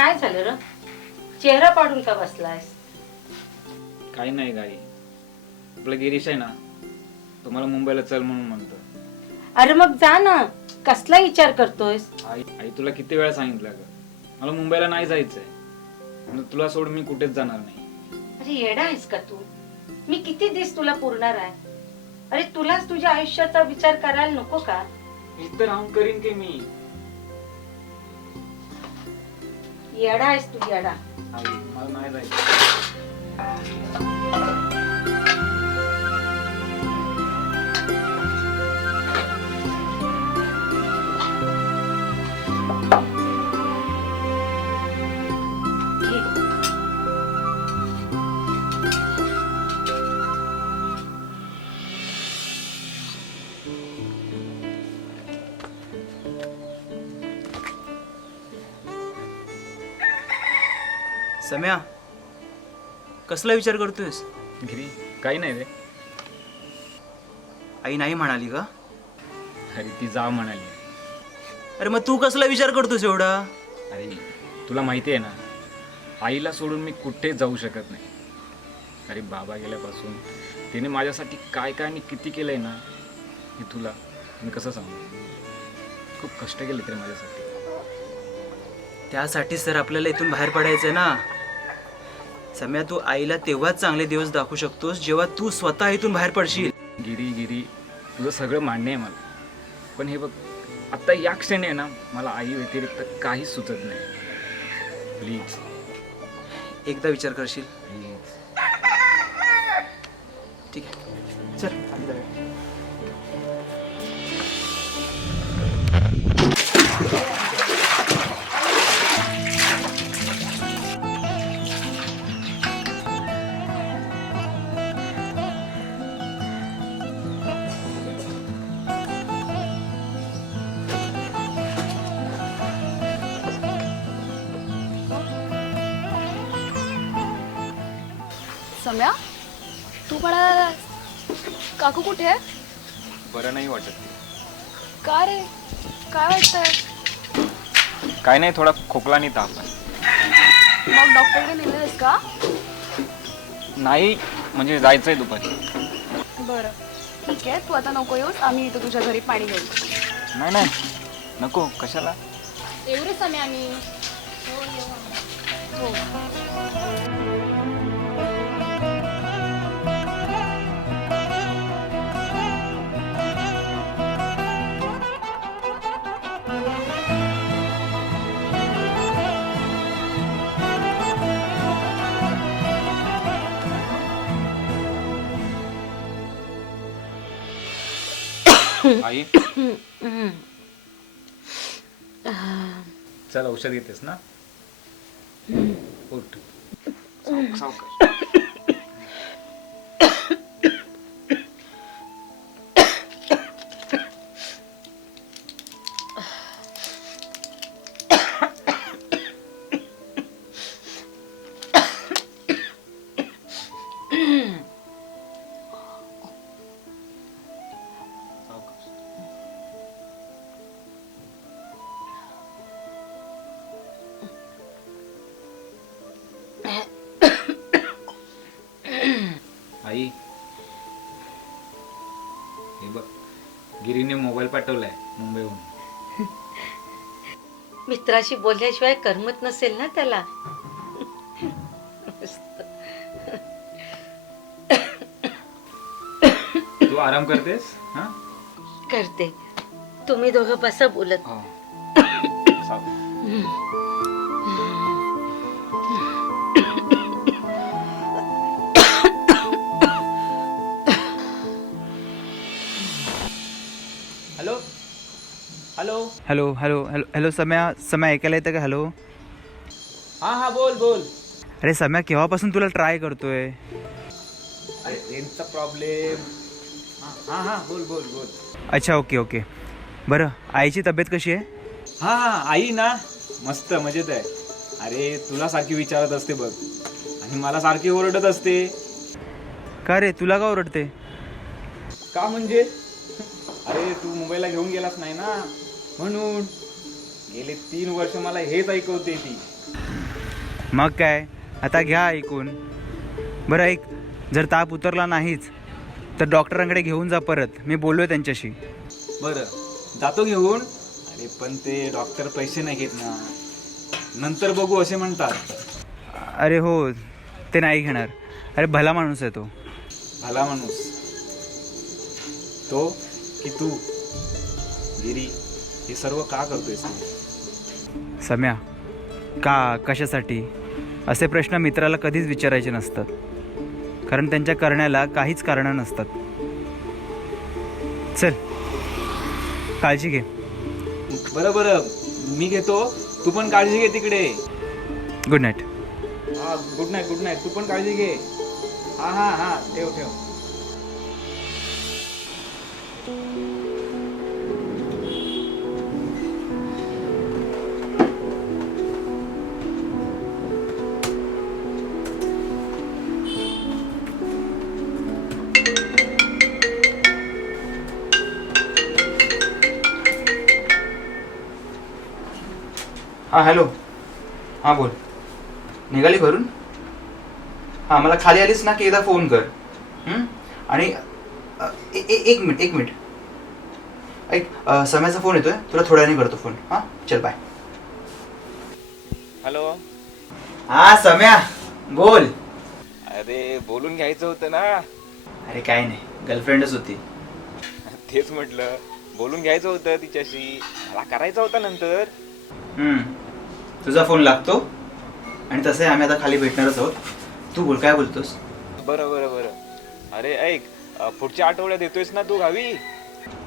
काय झालं र? चेहरा पाडून का बसलायस? काही नाही गाई. आपला गिरीश आहे ना तुम्हाला मुंबईला चल म्हणून म्हणतो. अरे मग जा ना. कसला विचार करतोयस? आई आई तुला किती वेळा सांगितलं ग मला मुंबईला नाही जायचंय. म्हणून तुला सोडून मी कुठेच जाणार नाही. अरे येडा आहेस का तू? मी किती दिस तुला पुरणार आहे? अरे तुलाच तुझ्या आयुष्याचा विचार करायला नको का? इथं राहून करीन की मी. येडा आहेस तू येडा आई मला नाही जायचं सम्या कसला विचार करतोयस? गिरी काही नाही रे. आई नाही म्हणाली का अरे ती जा म्हणाली. अरे मग तू कसला विचार करतोस एवढा? अरे तुला माहिती आहे ना आईला सोडून मी कुठेच जाऊ शकत नाही. अरे बाबा गेल्यापासून तिने माझ्यासाठी काय काय आणि किती केलंय ना हे तुला मी कसं सांगू? खूप कष्ट केले तरी माझ्यासाठी. त्यासाठीच तर आपल्याला इथून बाहेर पडायचंय ना. सम्या तू आईला तेव्हाच चांगले दिवस दाखवू शकतोस जेव्हा तू स्वतः इथून बाहेर पडशील. गिरी गिरी तुझं सगळं मान्य आहे मला. पण हे बघ आत्ता या क्षणी आहे ना मला आई व्यतिरिक्त काहीच सुचत नाही. प्लीज एकदा विचार करशील? प्लीज ठीक आहे. चल जाऊया. काकू कुठे आहे? बरं नाही वाटत. का रे? काय वाटतंय? काय नाही थोडा खोकला आणि ताप आहे. मग डॉक्टरकडे नेलेस का? नाही म्हणजे जायचंय दुपारी. बरं. ठीक आहे तू आता नको येऊस आम्ही इथं तुझ्या घरी पाणी घेऊ. नाही नाही. नको कशाला? रे सम्या आम्ही हो. आई. चल औषध घेतेस ना? उठ. सावक- सावकाश. गिरीने मोबाईल पाठवलाय मुंबईहून. मित्राशी बोलल्याशिवाय करमत नसेल ना त्याला. तू आराम करतेस? हा? करते. तुम्ही दोघं बसा बोलत. हो. हॅलो हॅलो हॅलो हॅलो सम्या सम्या ऐकायला येतं का? हॅलो हा हा बोल बोल. अरे सम्या केव्हापासून तुला ट्राय करतोय? अरे रेंजचा प्रॉब्लेम हां हां बोल बोल बोल. अच्छा ओके ओके बरं आईची तब्येत कशी आहे? हा आई ना मस्त मजेत आहे. अरे तुला सारखी विचारत असते बघ. आणि मला सारखी ओरडत असते. का रे? तुला का ओरडते? का म्हणजे? अरे तू मुंबईला घेऊन गेलास नाही ना? म्हणून गेले तीन वर्ष मला हेच ऐकवते ती. मग काय? आता घ्या ऐकून. बरं ऐक. जर ताप उतरला नाहीच तर डॉक्टरांकडे घेऊन जा परत. मी बोललोय त्यांच्याशी. बरं. जातो घेऊन. अरे पण ते डॉक्टर पैसे नाही घेत ना. नंतर बघू असे म्हणतात. अरे हो ते नाही घेणार. अरे भला माणूस आहे तो. भला माणूस. तो की तू? गिरी. हे सर्व का करतोयस तू? सम्या का कशासाठी? असे प्रश्न मित्राला कधीच विचारायचे नसतात. कारण त्यांच्या करण्याला काहीच कारणं नसतात. चल काळजी घे. बरं बरं. मी घेतो. तू पण काळजी घे तिकडे. गुड नाईट हा गुड नाईट गुड नाईट तू पण काळजी घे. हा हा हा. ठेव ठेव. हां हॅलो हां बोल. निघाली घरून? हां मला खाली आलीस ना की एकदा फोन कर? आणि एक मिनिट एक मिनिट ऐक सम्याचा फोन येतोय. तुला थोड्या वेळाने करतो फोन हां? चल बाय हॅलो हां सम्या. बोल. अरे बोलून घ्यायचं होतं ना. अरे काय नाही. गर्लफ्रेंडच होती. तेच म्हटलं. बोलून घ्यायचं होतं तिच्याशी. मला करायचं होतं नंतर. हं. तुझा फोन लागतो आणि तसंही आम्ही आता खाली भेटणारच आहोत. तू बोल काय बोलतोस? बरं बरं बरं. अरे ऐक अ, पुढच्या आठवड्यात येतोयस ना तू गावी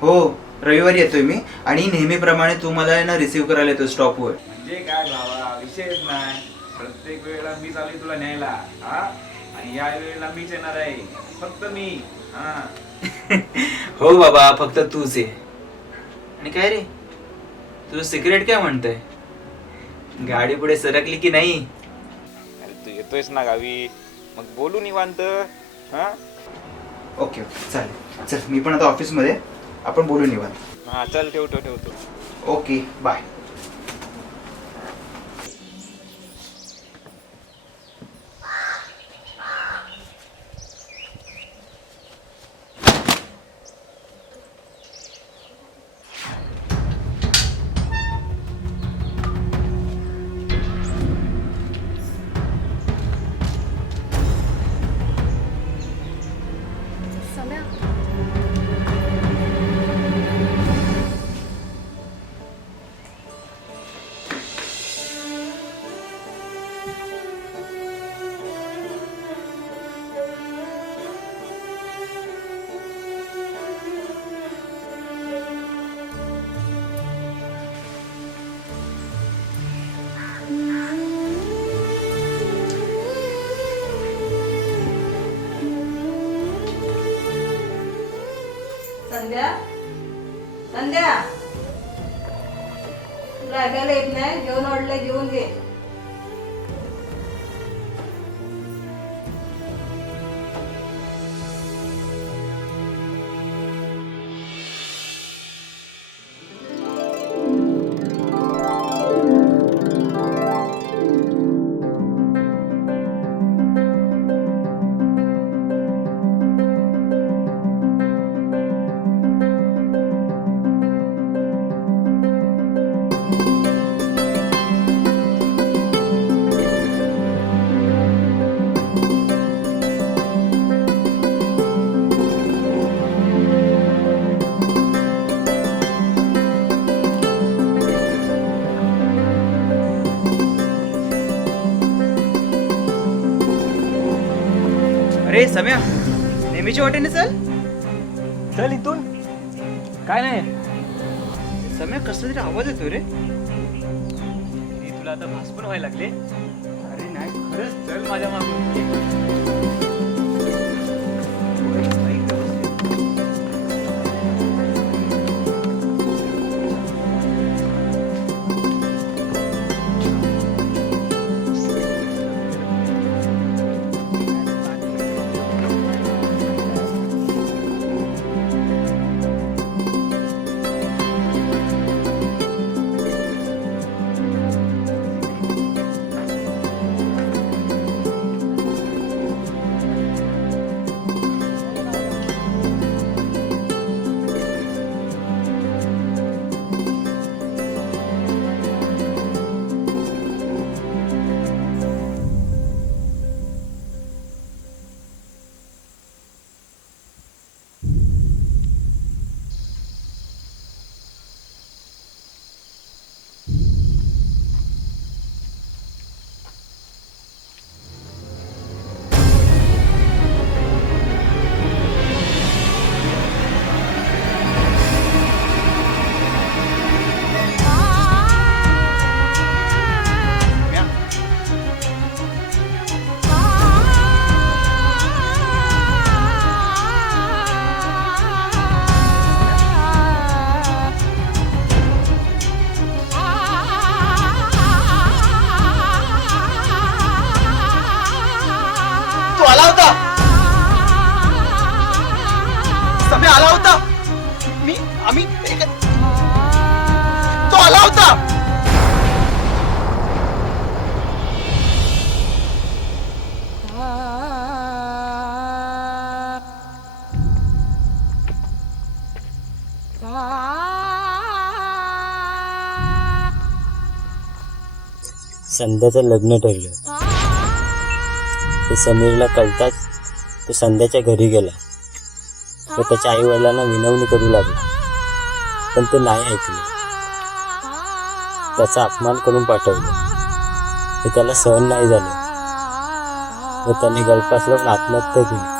हो रविवारी येतोय मी आणि नेहमीप्रमाणे तू मला आहे ना रिसीव्ह करायला येतो स्टॉपवर म्हणजे काय भावा विषयच नाही. प्रत्येक वेळेला मी चालू तुला न्यायला हा? आणि या वेळेला मीच येणार आहे. फक्त मी हा? हो बाबा फक्त तूच आहे आणि काय रे? तुझं सिक्रेट काय म्हणतंय? गाडी पुढे सरकली की नाही? अरे तू येतोयस ना गावी. मग बोलू निवांत हा? Okay okay. चालेल. चल मी पण आता ऑफिसमध्ये आपण बोलू निवांत. हा चल ठेवतो ठेवतो ओके बाय संध्या? संध्या? तुला ऐकायला येत नाही? जेवण वाढलंय जेवून घे. सम्या नेहमीच्या वाटेने चल. चल इथून. काय नाही. सम्या कसला तरी आवाज येतो रे. तुला आता भास पण व्हायला लागले. अरे नाही खरंच चल माझ्या मागून. संध्याचं लग्न ठरलं. ते समीरला कळताच तो संध्याच्या घरी गेला. व त्याच्या आई वडिलांना विनवणी करू लागला. पण ते नाही ऐकले. त्याचा अपमान करून पाठवलं. हे त्याला सहन नाही झालं. व त्याने गळपास लावून आत्महत्या केली.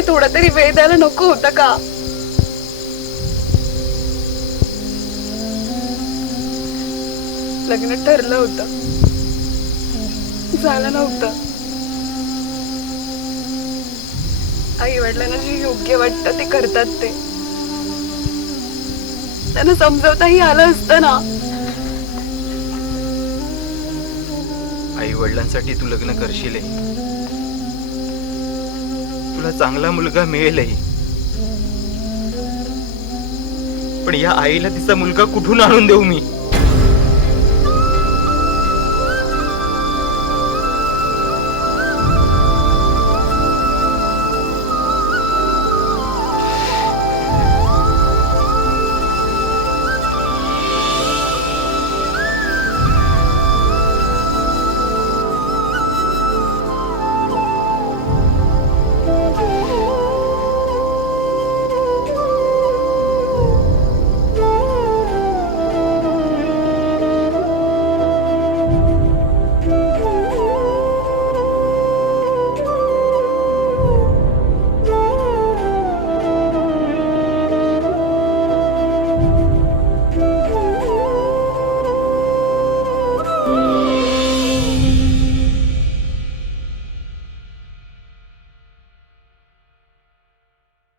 याने थोडा तरी वेळ द्यायला नको होता का? लग्न ठरलं होतं. झालं नव्हतं. आई वडिलांना जे योग्य वाटतं ते करतात ते. त्यांना समजवताही आलं असतं ना. आई वडिलांसाठी तू लग्न करशील तुला चांगला मुलगा मिळेलही. पण या आईला तिचा मुलगा कुठून आणून देऊ मी?